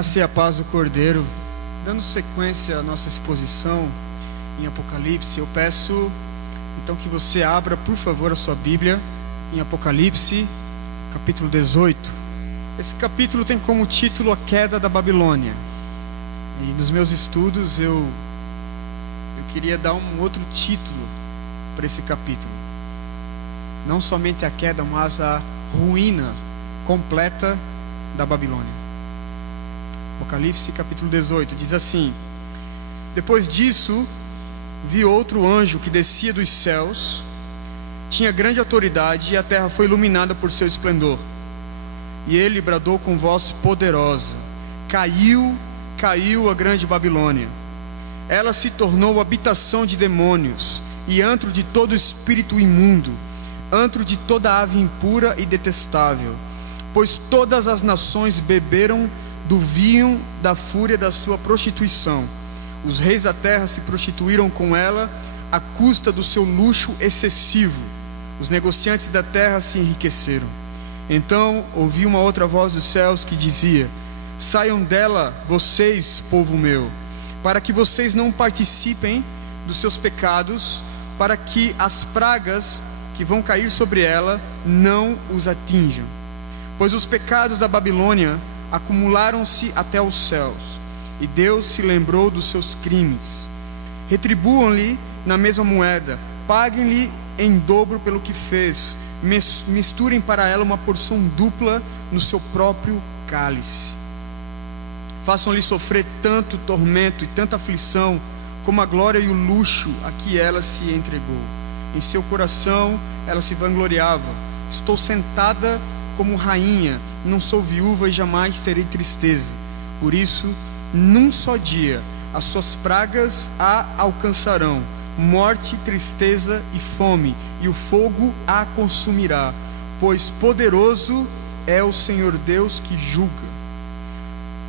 graça e a paz do Cordeiro. Dando sequência à nossa exposição em Apocalipse, eu peço então que você abra, por favor, a sua Bíblia em Apocalipse, capítulo 18. Esse capítulo tem como título a queda da Babilônia. E nos meus estudos eu queria dar um outro título para esse capítulo. Não somente a queda, mas a ruína completa da Babilônia. Apocalipse capítulo 18 diz assim: depois disso vi outro anjo que descia dos céus, tinha grande autoridade, e a terra foi iluminada por seu esplendor. E ele bradou com voz poderosa: caiu a grande Babilônia. Ela se tornou habitação de demônios e antro de todo espírito imundo, antro de toda ave impura e detestável, pois todas as nações beberam do vinho da fúria da sua prostituição. Os reis da terra se prostituíram com ela à custa do seu luxo excessivo. Os negociantes da terra se enriqueceram. Então ouvi uma outra voz dos céus que dizia: saiam dela, vocês, povo meu, para que vocês não participem dos seus pecados, para que as pragas que vão cair sobre ela não os atinjam. Pois os pecados da Babilônia acumularam-se até os céus, e Deus se lembrou dos seus crimes. Retribuam-lhe na mesma moeda, paguem-lhe em dobro pelo que fez, misturem para ela uma porção dupla no seu próprio cálice. Façam-lhe sofrer tanto tormento e tanta aflição, como a glória e o luxo a que ela se entregou. Em seu coração ela se vangloriava: estou sentada como rainha, não sou viúva e jamais terei tristeza. Por isso, num só dia, as suas pragas a alcançarão: morte, tristeza e fome, e o fogo a consumirá, pois poderoso é o Senhor Deus que julga.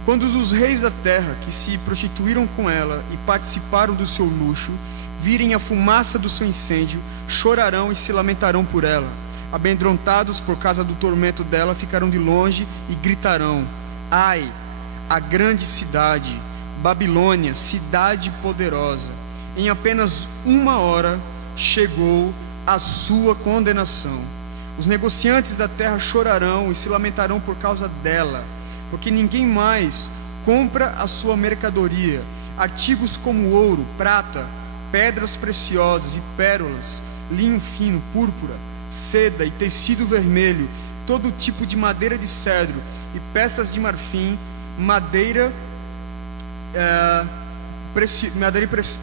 Quando os reis da terra, que se prostituíram com ela e participaram do seu luxo, virem a fumaça do seu incêndio, chorarão e se lamentarão por ela. Amedrontados por causa do tormento dela, ficarão de longe e gritarão: ai, a grande cidade, Babilônia, cidade poderosa! Em apenas uma hora chegou a sua condenação. Os negociantes da terra chorarão e se lamentarão por causa dela, porque ninguém mais compra a sua mercadoria, artigos como ouro, prata, pedras preciosas e pérolas, linho fino, púrpura, seda e tecido vermelho, todo tipo de madeira de cedro e peças de marfim, madeira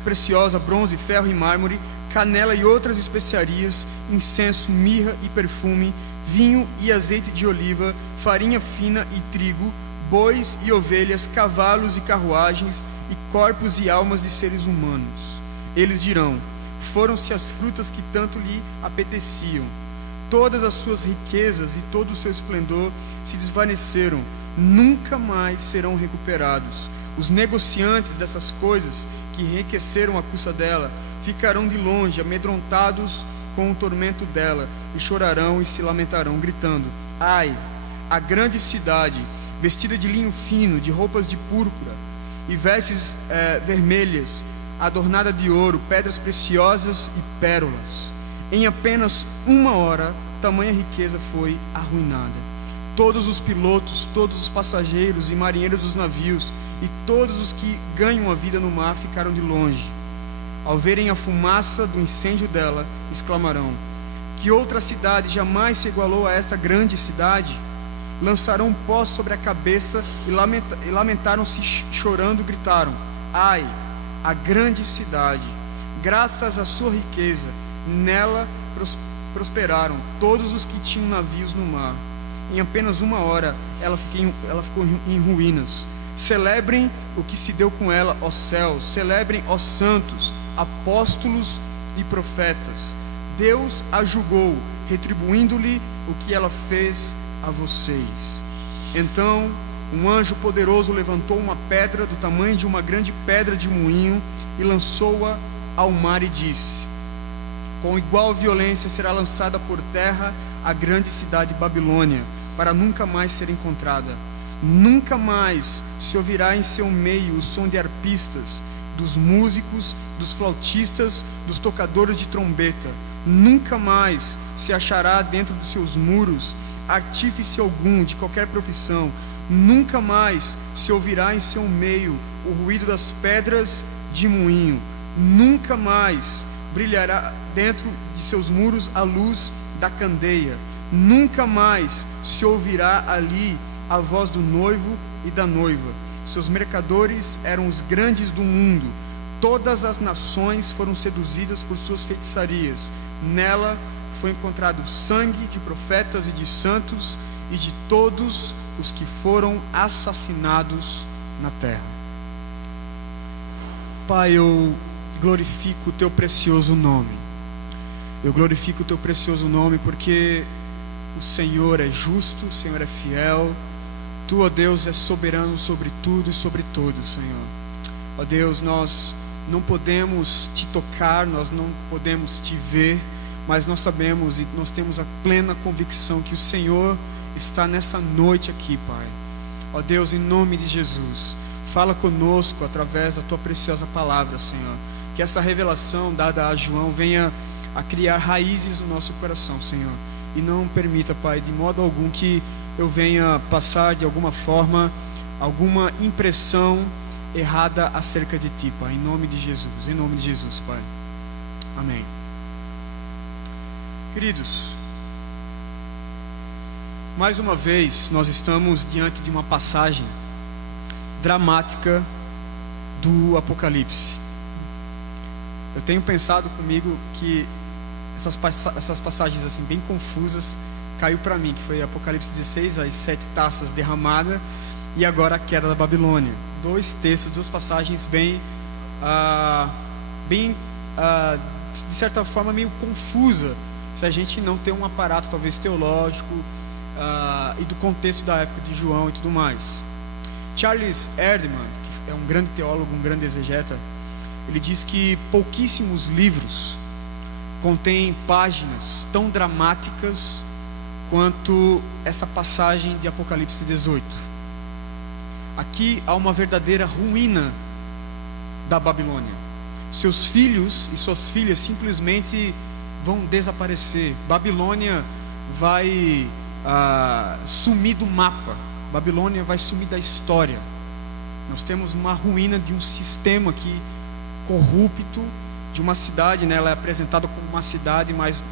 preciosa, bronze, ferro e mármore, canela e outras especiarias, incenso, mirra e perfume, vinho e azeite de oliva, farinha fina e trigo, bois e ovelhas, cavalos e carruagens, e corpos e almas de seres humanos. Eles dirão: foram-se as frutas que tanto lhe apeteciam. Todas as suas riquezas e todo o seu esplendor se desvaneceram, nunca mais serão recuperados. Os negociantes dessas coisas que enriqueceram à custa dela ficarão de longe, amedrontados com o tormento dela, e chorarão e se lamentarão, gritando: ai, a grande cidade, vestida de linho fino, de roupas de púrpura e vestes vermelhas, adornada de ouro, pedras preciosas e pérolas. Em apenas uma hora, tamanha riqueza foi arruinada. Todos os pilotos, todos os passageiros e marinheiros dos navios e todos os que ganham a vida no mar ficaram de longe. Ao verem a fumaça do incêndio dela, exclamarão: que outra cidade jamais se igualou a esta grande cidade? Lançarão pó sobre a cabeça e lamentaram-se chorando, gritaram: ai, a grande cidade! Graças à sua riqueza, nela prosperaram todos os que tinham navios no mar. Em apenas uma hora ela ficou em ruínas. Celebrem o que se deu com ela, ó céus, celebrem, ó santos, apóstolos e profetas. Deus a julgou, retribuindo-lhe o que ela fez a vocês. Então um anjo poderoso levantou uma pedra do tamanho de uma grande pedra de moinho e lançou-a ao mar e disse: com igual violência será lançada por terra a grande cidade Babilônia, para nunca mais ser encontrada. Nunca mais se ouvirá em seu meio o som de arpistas, dos músicos, dos flautistas, dos tocadores de trombeta. Nunca mais se achará dentro dos seus muros artífice algum de qualquer profissão. Nunca mais se ouvirá em seu meio o ruído das pedras de moinho. Nunca mais brilhará dentro de seus muros a luz da candeia. Nunca mais se ouvirá ali a voz do noivo e da noiva. Seus mercadores eram os grandes do mundo. Todas as nações foram seduzidas por suas feitiçarias. Nela foi encontrado sangue de profetas e de santos e de todos os que foram assassinados na terra. Pai, eu glorifico o teu precioso nome. Eu glorifico o teu precioso nome porque o Senhor é justo, o Senhor é fiel. Tu, ó Deus, és soberano sobre tudo e sobre todos, Senhor. Ó Deus, nós não podemos te tocar, nós não podemos te ver, mas nós sabemos e nós temos a plena convicção que o Senhor está nessa noite aqui, Pai. Ó Deus, em nome de Jesus, fala conosco através da tua preciosa palavra, Senhor. Que essa revelação dada a João venha a criar raízes no nosso coração, Senhor. E não permita, Pai, de modo algum que eu venha passar de alguma forma alguma impressão errada acerca de ti, Pai, em nome de Jesus, Pai, amém. Queridos, mais uma vez nós estamos diante de uma passagem dramática do Apocalipse. Eu tenho pensado comigo que essas passagens assim bem confusas caiu para mim, que foi Apocalipse 16, as 7 taças derramadas, e agora a queda da Babilônia. Dois textos, duas passagens bem, de certa forma, meio confusa, se a gente não tem um aparato talvez teológico e do contexto da época de João e tudo mais. Charles Erdman, que é um grande teólogo, um grande exegeta, ele diz que pouquíssimos livros contêm páginas tão dramáticas quanto essa passagem de Apocalipse 18. Aqui há uma verdadeira ruína da Babilônia. Seus filhos e suas filhas simplesmente vão desaparecer. Babilônia vai sumir do mapa. Babilônia vai sumir da história. Nós temos uma ruína de um sistema que corrupto, de uma cidade, né? Ela é apresentada como uma cidade, mas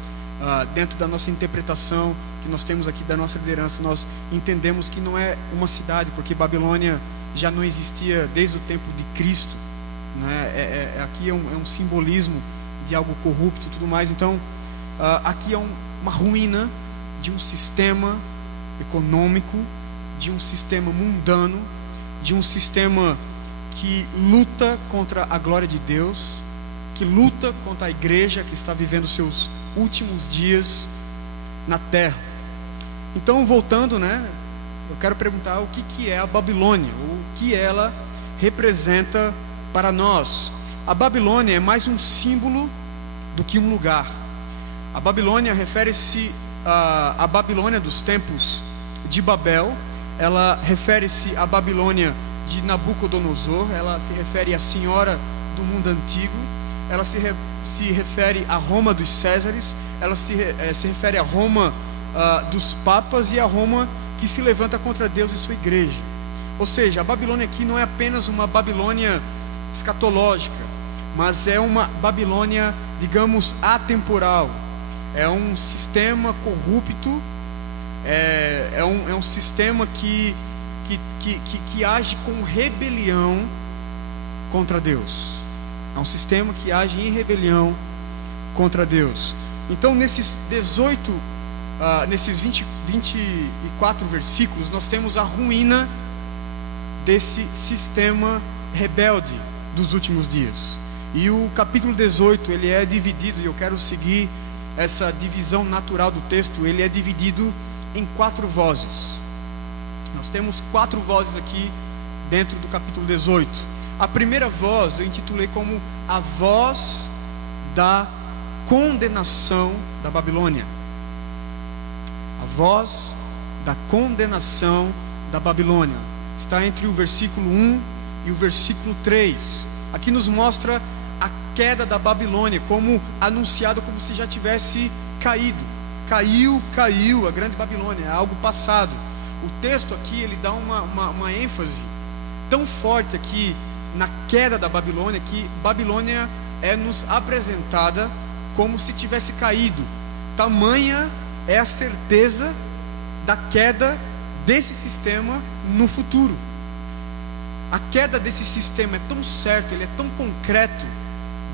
dentro da nossa interpretação que nós temos aqui da nossa liderança, nós entendemos que não é uma cidade, porque Babilônia já não existia desde o tempo de Cristo, né? Aqui é um simbolismo de algo corrupto e tudo mais. Então aqui é uma ruína de um sistema econômico, de um sistema mundano, de um sistema que luta contra a glória de Deus, que luta contra a igreja que está vivendo seus últimos dias na terra. Então, voltando, né, eu quero perguntar o que é a Babilônia, o que ela representa para nós. A Babilônia é mais um símbolo do que um lugar. A Babilônia refere-se à Babilônia dos tempos de Babel. Ela refere-se à Babilônia de Nabucodonosor. Ela se refere à senhora do mundo antigo. Ela se refere a Roma dos Césares. Ela se refere a Roma dos papas e a Roma que se levanta contra Deus e sua igreja. Ou seja, a Babilônia aqui não é apenas uma Babilônia escatológica, mas é uma Babilônia, digamos, atemporal. É um sistema corrupto, é um sistema que age com rebelião contra Deus. É um sistema que age em rebelião contra Deus. Então, nesses 24 versículos, nós temos a ruína desse sistema rebelde dos últimos dias. E o capítulo 18, ele é dividido, e eu quero seguir essa divisão natural do texto. Ele é dividido em 4 vozes. Nós temos 4 vozes aqui dentro do capítulo 18. A primeira voz eu intitulei como a voz da condenação da Babilônia. A voz da condenação da Babilônia. Está entre o versículo 1 e o versículo 3. Aqui nos mostra a queda da Babilônia, como anunciado, como se já tivesse caído. Caiu a grande Babilônia, é algo passado. O texto aqui, ele dá uma ênfase tão forte aqui na queda da Babilônia, que Babilônia é nos apresentada como se tivesse caído. Tamanha é a certeza da queda desse sistema no futuro. A queda desse sistema é tão certa, ele é tão concreto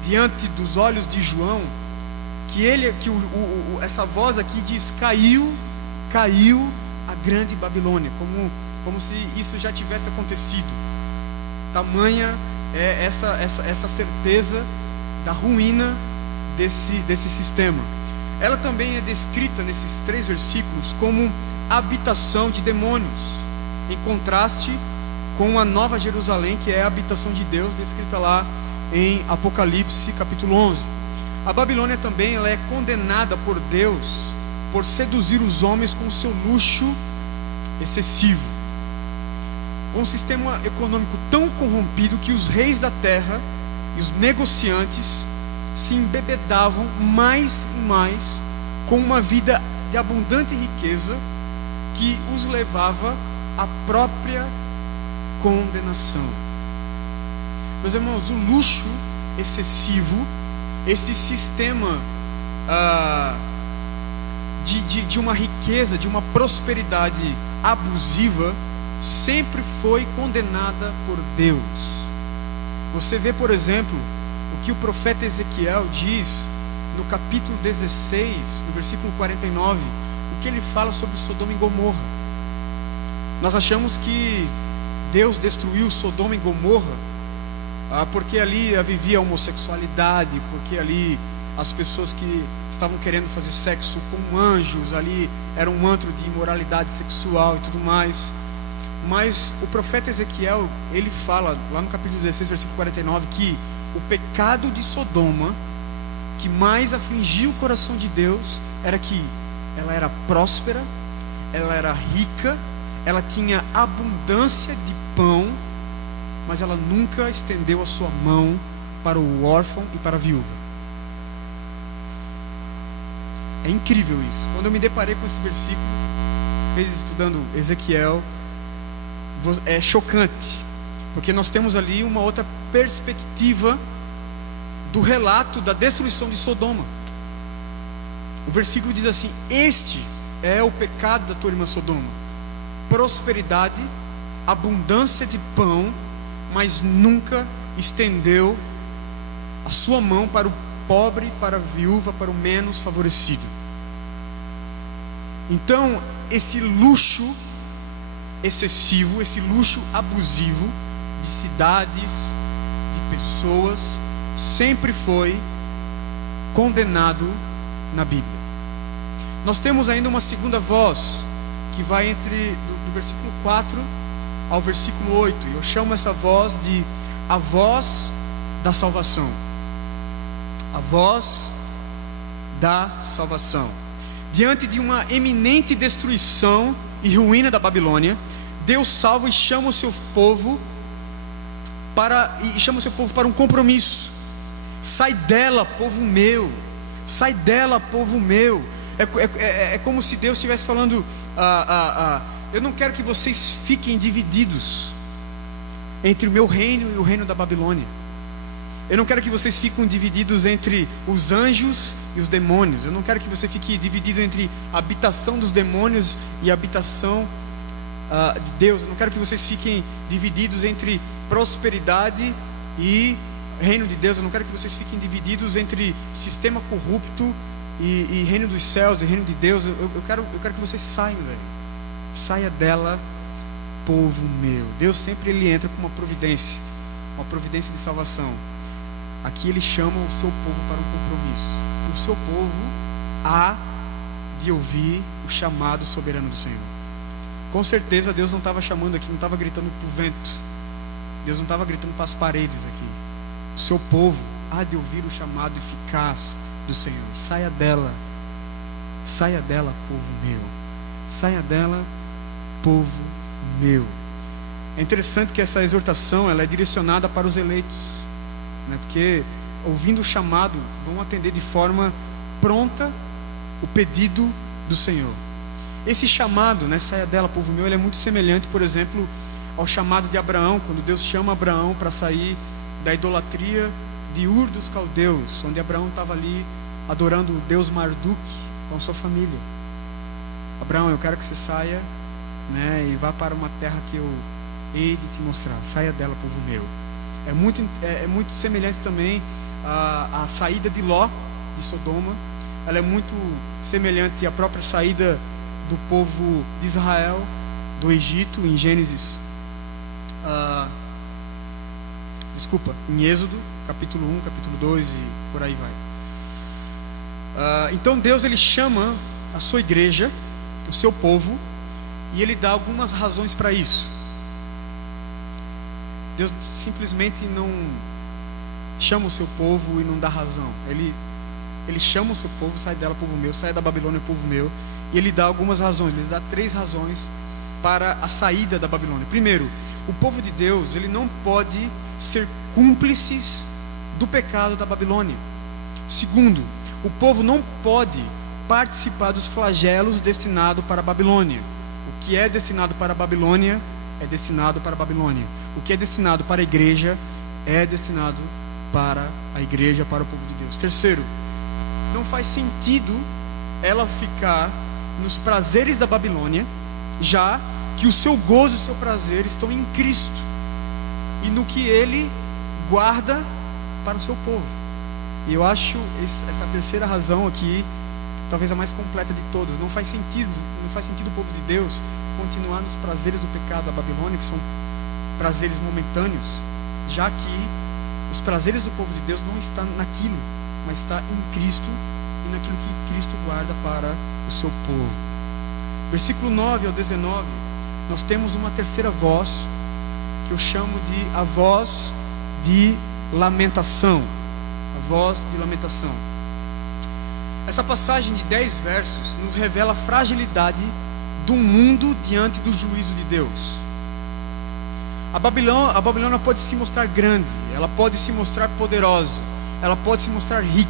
diante dos olhos de João, que essa voz aqui diz: caiu a grande Babilônia, como se isso já tivesse acontecido. Tamanha é essa certeza da ruína desse sistema. Ela também é descrita nesses 3 versículos como habitação de demônios, em contraste com a Nova Jerusalém, que é a habitação de Deus, descrita lá em Apocalipse capítulo 11. A Babilônia também, ela é condenada por Deus por seduzir os homens com seu luxo excessivo, com um sistema econômico tão corrompido que os reis da terra e os negociantes se embebedavam mais e mais com uma vida de abundante riqueza que os levava à própria condenação. Meus irmãos, o luxo excessivo, esse sistema de uma riqueza, de uma prosperidade abusiva, sempre foi condenada por Deus. Você vê, por exemplo, o que o profeta Ezequiel diz no capítulo 16, no versículo 49, o que ele fala sobre Sodoma e Gomorra. Nós achamos que Deus destruiu Sodoma e Gomorra porque ali vivia a homossexualidade, porque ali as pessoas que estavam querendo fazer sexo com anjos, ali era um antro de imoralidade sexual e tudo mais. Mas o profeta Ezequiel, ele fala lá no capítulo 16, versículo 49, que o pecado de Sodoma, que mais afligia o coração de Deus, era que ela era próspera, ela era rica, ela tinha abundância de pão, mas ela nunca estendeu a sua mão para o órfão e para a viúva. É incrível isso. Quando eu me deparei com esse versículo, estudando Ezequiel, é chocante, porque nós temos ali uma outra perspectiva do relato da destruição de Sodoma. O versículo diz assim: este é o pecado da tua irmã Sodoma: prosperidade, abundância de pão, mas nunca estendeu a sua mão para o pobre, para a viúva, para o menos favorecido. Então, esse luxo excessivo, esse luxo abusivo de cidades, de pessoas, sempre foi condenado na Bíblia. Nós temos ainda uma segunda voz, que vai do versículo 4 ao versículo 8, e eu chamo essa voz de a voz da salvação. A voz da salvação. Diante de uma eminente destruição e ruína da Babilônia, Deus salva e chama o seu povo para um compromisso. Sai dela, povo meu. Sai dela, povo meu. É como se Deus estivesse falando: eu não quero que vocês fiquem divididos entre o meu reino e o reino da Babilônia. Eu não quero que vocês fiquem divididos entre os anjos e os demônios. Eu não quero que você fique dividido entre a habitação dos demônios e a habitação de Deus. Eu não quero que vocês fiquem divididos entre prosperidade e reino de Deus. Eu não quero que vocês fiquem divididos entre sistema corrupto e reino dos céus e reino de Deus. Eu quero que vocês saiam daí. Saia dela, povo meu. Deus sempre ele entra com uma providência de salvação. Aqui ele chama o seu povo para um compromisso. O seu povo há de ouvir o chamado soberano do Senhor. Com certeza Deus não estava chamando aqui, não estava gritando para o vento. Deus não estava gritando para as paredes aqui. O seu povo há de ouvir o chamado eficaz do Senhor. Saia dela, povo meu. Saia dela, povo meu. É interessante que essa exortação ela é direcionada para os eleitos, né? Porque ouvindo o chamado vão atender de forma pronta o pedido do Senhor. Esse chamado, né, saia dela, povo meu, ele é muito semelhante, por exemplo, ao chamado de Abraão, quando Deus chama Abraão para sair da idolatria de Ur dos Caldeus, onde Abraão estava ali adorando o Deus Marduk com a sua família. Abraão, eu quero que você saia, né, e vá para uma terra que eu hei de te mostrar. Saia dela, povo meu. É muito semelhante também à saída de Ló de Sodoma. Ela é muito semelhante à própria saída do povo de Israel do Egito em Gênesis, em Êxodo, capítulo 1, capítulo 2 e por aí vai. Então Deus ele chama a sua igreja, o seu povo, e ele dá algumas razões para isso. Deus simplesmente não chama o seu povo e não dá razão. Ele chama o seu povo, sai dela, povo meu, sai da Babilônia, povo meu, e ele dá algumas razões. Ele dá 3 razões para a saída da Babilônia. Primeiro, o povo de Deus ele não pode ser cúmplices do pecado da Babilônia. Segundo, o povo não pode participar dos flagelos destinados para a Babilônia. O que é destinado para a Babilônia é destinado para a Babilônia. O que é destinado para a igreja é destinado para a igreja, para o povo de Deus. Terceiro, não faz sentido ela ficar nos prazeres da Babilônia, já que o seu gozo e o seu prazer estão em Cristo e no que Ele guarda para o seu povo. E eu acho essa terceira razão aqui talvez a mais completa de todas. Não faz sentido o povo de Deus continuar nos prazeres do pecado da Babilônia, que são prazeres momentâneos, já que os prazeres do povo de Deus não estão naquilo, mas está em Cristo e naquilo que Cristo guarda para o seu povo. Versículo 9 ao 19, nós temos uma terceira voz, que eu chamo de a voz de lamentação. A voz de lamentação. Essa passagem de 10 versos nos revela a fragilidade do mundo diante do juízo de Deus. A Babilônia pode se mostrar grande, ela pode se mostrar poderosa, ela pode se mostrar rica,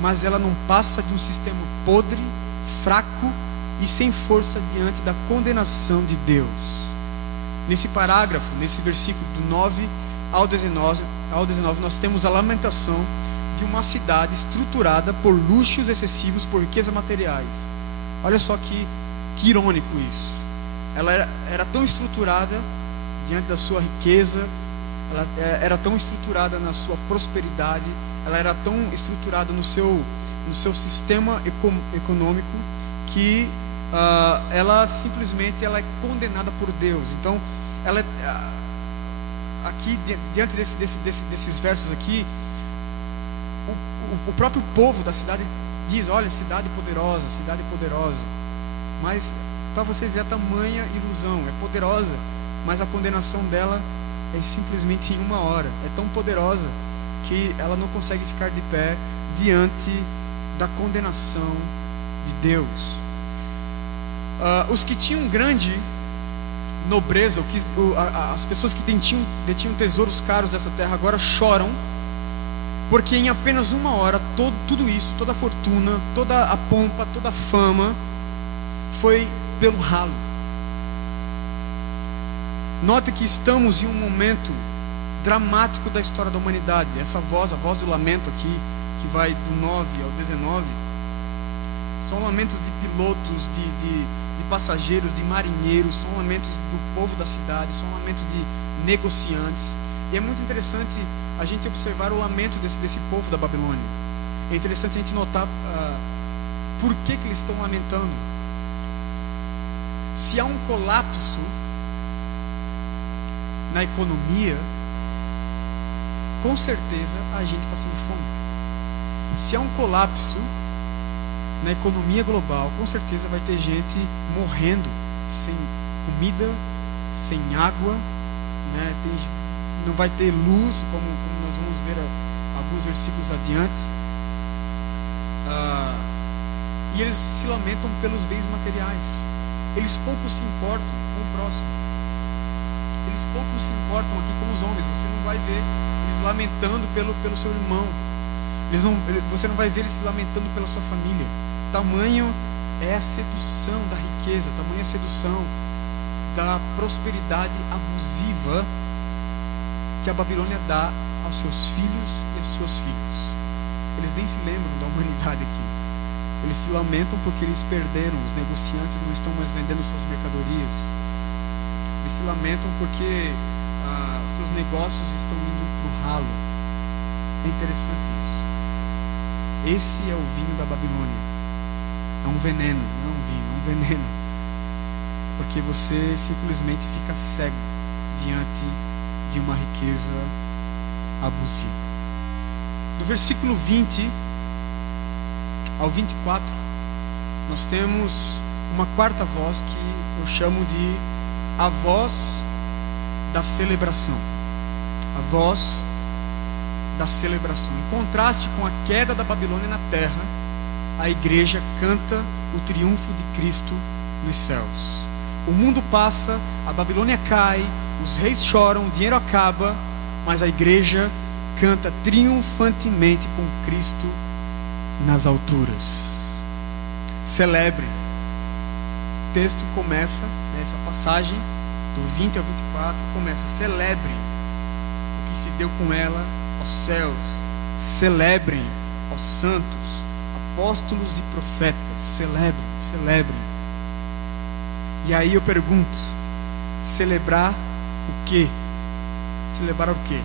mas ela não passa de um sistema podre, fraco e sem força diante da condenação de Deus. Nesse parágrafo, nesse versículo do 9 ao 19, nós temos a lamentação de uma cidade estruturada por luxos excessivos, por riquezas materiais. Olha só que irônico isso. Ela era tão estruturada diante da sua riqueza, ela era tão estruturada na sua prosperidade, ela era tão estruturada no seu sistema econômico, que ela simplesmente é condenada por Deus. Então, aqui diante desses versos aqui, o próprio povo da cidade diz: olha, cidade poderosa, mas para você ver a tamanha ilusão, é poderosa, mas a condenação dela é simplesmente em 1 hora. É tão poderosa que ela não consegue ficar de pé diante da condenação de Deus. Os que tinham grande nobreza, as pessoas que detinham tesouros caros dessa terra agora choram, porque em apenas 1 hora tudo isso, toda a fortuna, toda a pompa, toda a fama foi pelo ralo. Note que estamos em um momento dramático da história da humanidade. Essa voz, a voz do lamento aqui, que vai do 9 ao 19, são lamentos de pilotos, de passageiros, de marinheiros, são lamentos do povo da cidade, são lamentos de negociantes. E é muito interessante a gente observar o lamento desse povo da Babilônia. É interessante a gente notar por que eles estão lamentando. Se há um colapso na economia, com certeza a gente passando fome. Se há um colapso na economia global, com certeza vai ter gente morrendo sem comida, sem água, né? Não vai ter luz, como nós vamos ver alguns versículos adiante. E eles se lamentam pelos bens materiais. Eles pouco se importam com o próximo. eles pouco se importam aqui com os homens. Você não vai ver eles lamentando pelo seu irmão. Você não vai ver eles se lamentando pela sua família. Tamanho é a sedução da riqueza, tamanha a sedução da prosperidade abusiva que a Babilônia dá aos seus filhos e às suas filhas. Eles nem se lembram da humanidade aqui. Eles se lamentam porque eles perderam, os negociantes não estão mais vendendo suas mercadorias. Eles se lamentam porque seus negócios estão indo para o ralo. É interessante isso. Esse é o vinho da Babilônia. É um veneno, não é um vinho, é um veneno. Porque você simplesmente fica cego diante de uma riqueza abusiva. Do versículo 20 ao 24, nós temos uma quarta voz que eu chamo de a voz da celebração. A voz da celebração. Em contraste com a queda da Babilônia na terra, a igreja canta o triunfo de Cristo nos céus. O mundo passa, a Babilônia cai, os reis choram, o dinheiro acaba, mas a igreja canta triunfantemente com Cristo nas alturas. Celebre. O texto começa, essa passagem do 20 ao 24 começa: celebrem o que se deu com ela aos céus, celebrem aos santos, apóstolos e profetas, celebrem, celebrem. E aí eu pergunto: celebrar o quê? Celebrar o quê?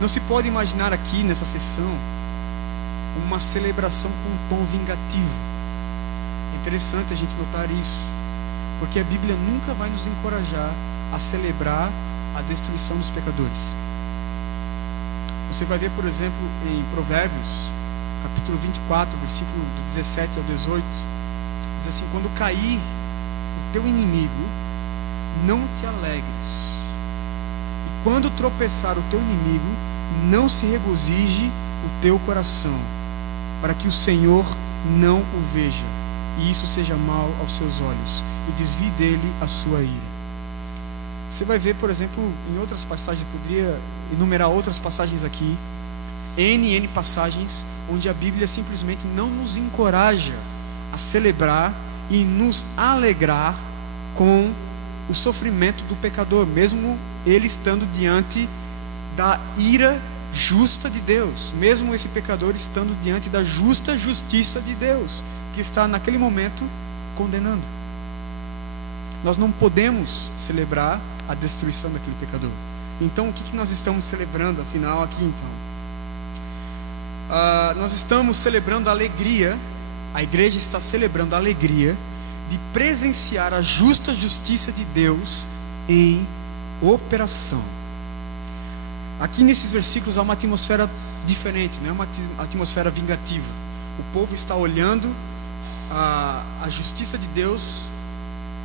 Não se pode imaginar aqui nessa sessão uma celebração com um tom vingativo. É interessante a gente notar isso, porque a Bíblia nunca vai nos encorajar a celebrar a destruição dos pecadores. Você vai ver, por exemplo, em Provérbios, capítulo 24, versículo do 17 ao 18, diz assim: quando cair o teu inimigo, não te alegres, e quando tropeçar o teu inimigo, não se regozije o teu coração, para que o Senhor não o veja, e isso seja mal aos seus olhos, e desvie dele a sua ira. Você vai ver, por exemplo, em outras passagens, poderia enumerar outras passagens aqui, N passagens, onde a Bíblia simplesmente não nos encoraja a celebrar e nos alegrar com o sofrimento do pecador, mesmo ele estando diante da ira justa de Deus, mesmo esse pecador estando diante da justa justiça de Deus, que está naquele momento condenando. Nós não podemos celebrar a destruição daquele pecador. Então, o que nós estamos celebrando, afinal, aqui então? Nós estamos celebrando a alegria, a igreja está celebrando a alegria de presenciar a justa justiça de Deus em operação. Aqui nesses versículos há uma atmosfera diferente, não é uma atmosfera vingativa. O povo está olhando a justiça de Deus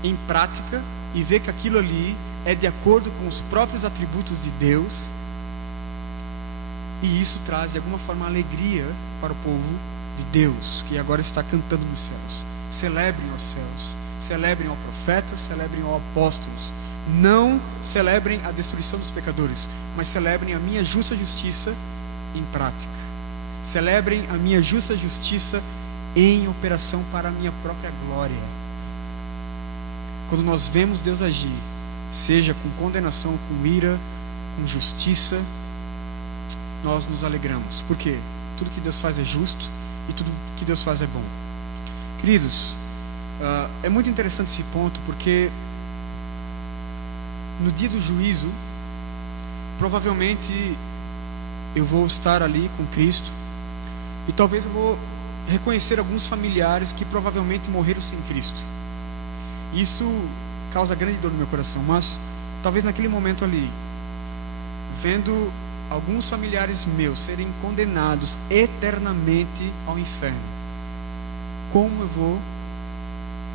em prática e vê que aquilo ali é de acordo com os próprios atributos de Deus, e isso traz de alguma forma alegria para o povo de Deus, que agora está cantando nos céus. Celebrem aos céus, celebrem ao profeta, celebrem aos apóstolos. Não celebrem a destruição dos pecadores, mas celebrem a minha justa justiça em prática. Celebrem a minha justa justiça em operação para a minha própria glória. Quando nós vemos Deus agir, seja com condenação, com ira, com justiça, nós nos alegramos. Por quê? Tudo que Deus faz é justo e tudo que Deus faz é bom. Queridos, é muito interessante esse ponto, porque no dia do juízo, provavelmente eu vou estar ali com Cristo, e talvez eu vou reconhecer alguns familiares que provavelmente morreram sem Cristo. Isso causa grande dor no meu coração, mas talvez naquele momento ali, vendo alguns familiares meus serem condenados eternamente ao inferno, como eu vou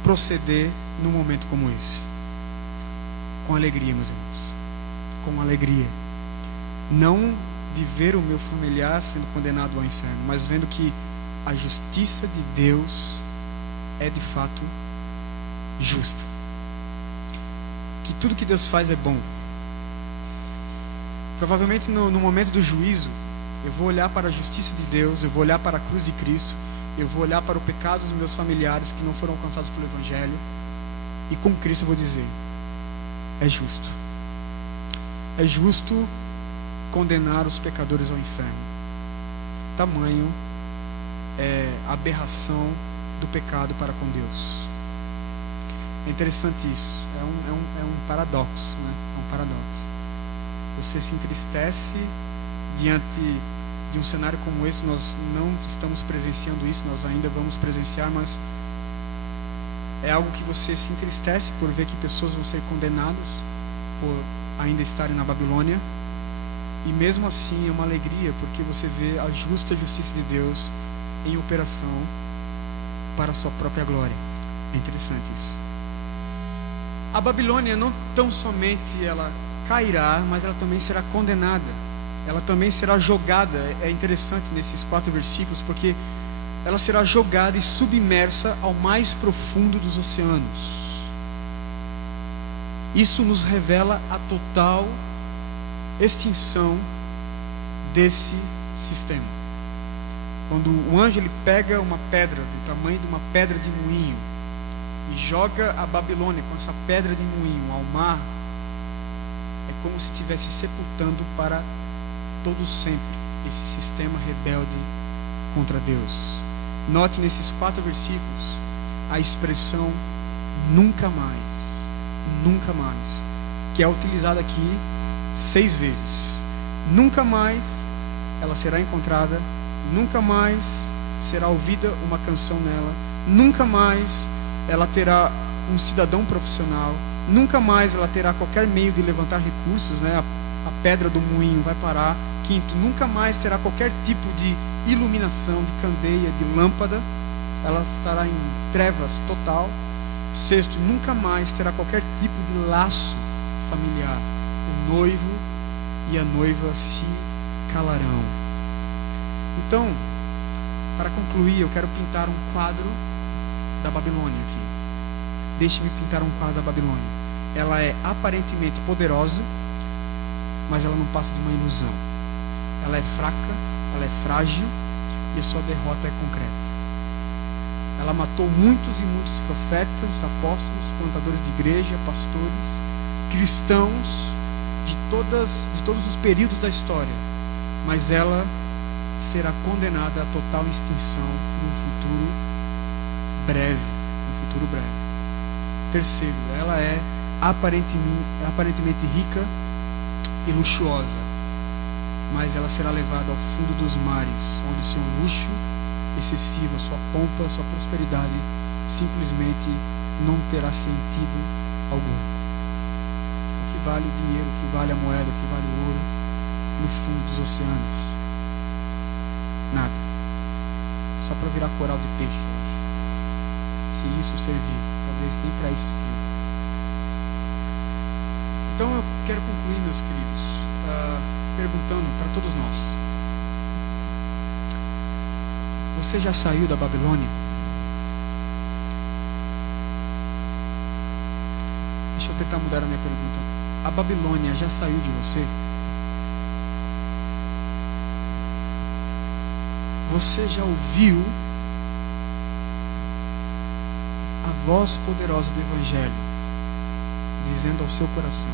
proceder num momento como esse? Com alegria, meus irmãos, com alegria. Não de ver o meu familiar sendo condenado ao inferno, mas vendo que a justiça de Deus é de fato justa. que tudo que Deus faz é bom. Provavelmente no momento do juízo, eu vou olhar para a justiça de Deus, eu vou olhar para a cruz de Cristo, eu vou olhar para o pecado dos meus familiares que não foram alcançados pelo Evangelho, e com Cristo eu vou dizer: é justo. É justo condenar os pecadores ao inferno. Tamanho é a aberração do pecado para com Deus. É interessante isso. É um paradoxo, né? É um paradoxo. Você se entristece diante de um cenário como esse. Nós não estamos presenciando isso, nós ainda vamos presenciar, mas é algo que você se entristece por ver que pessoas vão ser condenadas por ainda estarem na Babilônia, e mesmo assim é uma alegria, porque você vê a justa justiça de Deus em operação para a sua própria glória. É interessante isso. A Babilônia não tão somente ela cairá, mas ela também será condenada, ela também será jogada. É interessante nesses 4 versículos, porque ela será jogada e submersa ao mais profundo dos oceanos. Isso nos revela a total extinção desse sistema. Quando o anjo ele pega uma pedra do tamanho de uma pedra de moinho e joga a Babilônia com essa pedra de moinho ao mar, é como se estivesse sepultando para todo sempre esse sistema rebelde contra Deus. Note nesses 4 versículos a expressão nunca mais, que é utilizada aqui 6 vezes. Nunca mais ela será encontrada, nunca mais será ouvida uma canção nela, nunca mais ela terá um cidadão profissional, nunca mais ela terá qualquer meio de levantar recursos, né? A pedra do moinho vai parar. Quinto, nunca mais terá qualquer tipo de iluminação, de candeia, de lâmpada, ela estará em trevas total. Sexto, nunca mais terá qualquer tipo de laço familiar. O noivo e a noiva se calarão. Então, para concluir, eu quero pintar um quadro da Babilônia aqui. Deixe-me pintar um quadro da Babilônia. Ela é aparentemente poderosa, mas ela não passa de uma ilusão. Ela é fraca, ela é frágil, e a sua derrota é concreta. Ela matou muitos e muitos profetas, apóstolos, plantadores de igreja, pastores, cristãos de todos os períodos da história, mas ela será condenada à total extinção num futuro breve. Terceiro, ela é aparentemente rica e luxuosa, mas ela será levada ao fundo dos mares, onde seu luxo excessivo, sua pompa, sua prosperidade simplesmente não terá sentido algum. O que vale o dinheiro, o que vale a moeda, o que vale o ouro no fundo dos oceanos? Nada. Só para virar coral de peixe, eu acho. Se isso servir, talvez nem para isso sirva. Então eu quero concluir, meus queridos, perguntando para todos nós: você já saiu da Babilônia? Deixa eu tentar mudar a minha pergunta. A Babilônia já saiu de você? Você já ouviu a voz poderosa do Evangelho dizendo ao seu coração: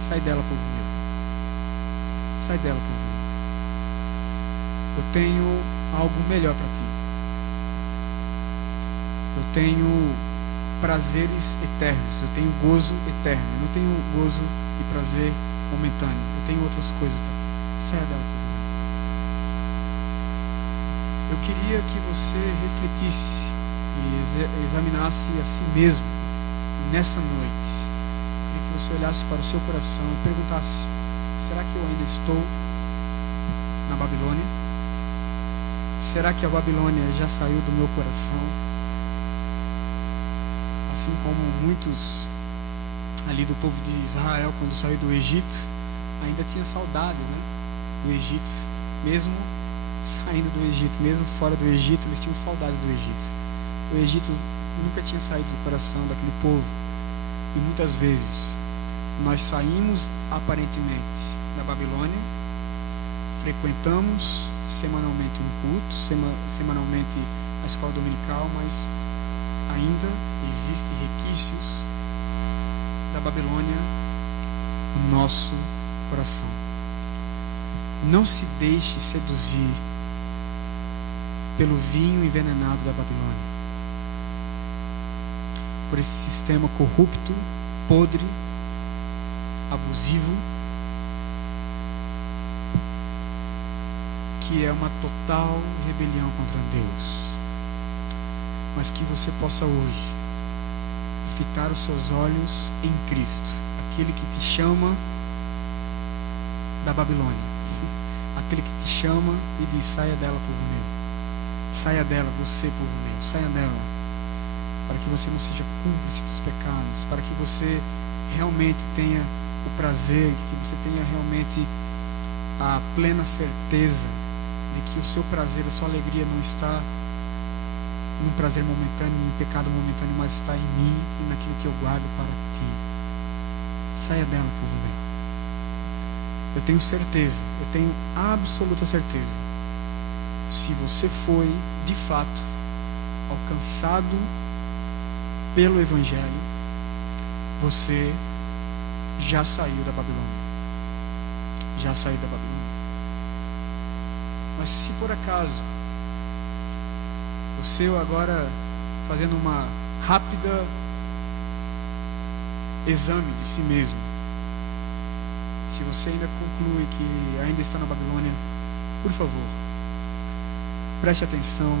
sai dela, povo meu. Sai dela, povo meu. Eu tenho algo melhor para ti. Eu tenho prazeres eternos. Eu tenho gozo eterno. Eu não tenho gozo e prazer momentâneo. Eu tenho outras coisas para ti. Sai dela, povo meu. Eu queria que você refletisse e examinasse a si mesmo nessa noite. Eu queria que você olhasse para o seu coração e perguntasse: será que eu ainda estou na Babilônia? Será que a Babilônia já saiu do meu coração? Assim como muitos ali do povo de Israel, quando saiu do Egito, ainda tinha saudades, né, do Egito. Mesmo saindo do Egito, mesmo fora do Egito, eles tinham saudades do Egito. O Egito nunca tinha saído do coração daquele povo. E muitas vezes nós saímos aparentemente da Babilônia, frequentamos semanalmente um culto, semanalmente a escola dominical, mas ainda existem requisitos da Babilônia no nosso coração. Não se deixe seduzir pelo vinho envenenado da Babilônia, por esse sistema corrupto, podre, abusivo, que é uma total rebelião contra Deus. Mas que você possa hoje fitar os seus olhos em Cristo, aquele que te chama da Babilônia, aquele que te chama e diz: saia dela, povo meu, saia dela, você, povo meu, saia dela, para que você não seja cúmplice dos pecados, para que você realmente tenha o prazer, que você tenha realmente a plena certeza de que o seu prazer, a sua alegria não está num prazer momentâneo, num pecado momentâneo, mas está em mim e naquilo que eu guardo para ti. Saia dela, povo meu. Eu tenho certeza, eu tenho absoluta certeza, se você foi de fato alcançado pelo Evangelho, você já saiu da Babilônia. Já saiu da Babilônia. Mas se por acaso você agora fazendo uma rápida exame de si mesmo, se você ainda conclui que ainda está na Babilônia, por favor, preste atenção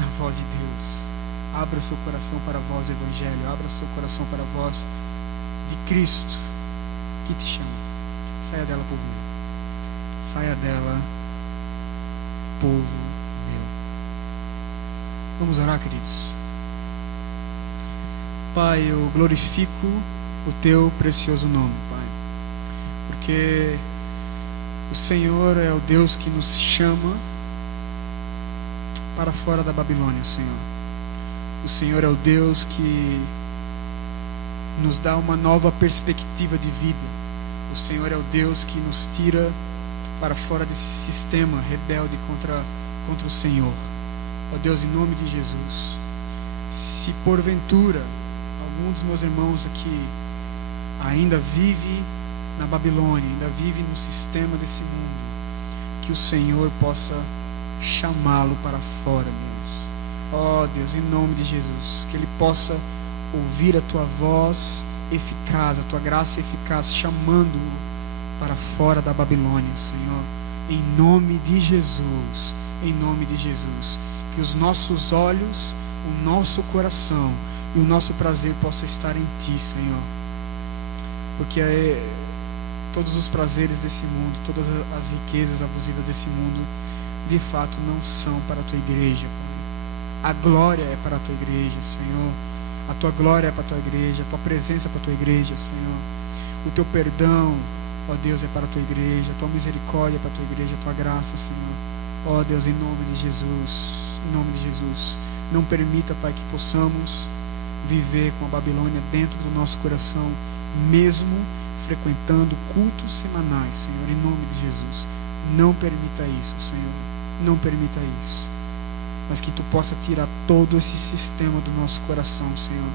na voz de Deus. Abra o seu coração para a voz do Evangelho. Abra o seu coração para a voz de Cristo que te chama. Saia dela, povo meu. Saia dela, povo meu. Vamos orar, queridos. Pai, eu glorifico o teu precioso nome, Pai, porque o Senhor é o Deus que nos chama para fora da Babilônia, Senhor. O Senhor é o Deus que nos dá uma nova perspectiva de vida. O Senhor é o Deus que nos tira para fora desse sistema rebelde contra o Senhor. Ó Deus, em nome de Jesus, se porventura algum dos meus irmãos aqui ainda vive na Babilônia, ainda vive no sistema desse mundo, que o Senhor possa chamá-lo para fora, Deus. Ó Deus, em nome de Jesus, que ele possa ouvir a tua voz eficaz, a tua graça eficaz, chamando-o para fora da Babilônia, Senhor. Em nome de Jesus, em nome de Jesus, que os nossos olhos, o nosso coração e o nosso prazer possa estar em ti, Senhor. Porque todos os prazeres desse mundo, todas as riquezas abusivas desse mundo, de fato não são para a tua igreja, Pai. A glória é para a tua igreja, Senhor. A tua glória é para a tua igreja, a tua presença é para a tua igreja, Senhor. O teu perdão, ó Deus, é para a tua igreja, a tua misericórdia é para a tua igreja, a tua graça, Senhor. Ó Deus, em nome de Jesus, em nome de Jesus, não permita, Pai, que possamos viver com a Babilônia dentro do nosso coração, mesmo frequentando cultos semanais, Senhor, em nome de Jesus. Não permita isso, Senhor, não permita isso, mas que tu possa tirar todo esse sistema do nosso coração, Senhor,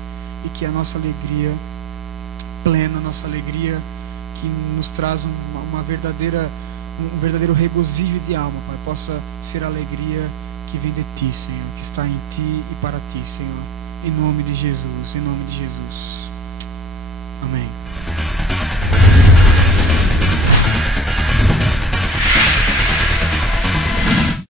e que a nossa alegria plena, a nossa alegria que nos traz um verdadeiro regozijo de alma, Pai, possa ser a alegria que vem de ti, Senhor, que está em ti e para ti, Senhor, em nome de Jesus, em nome de Jesus. Amém.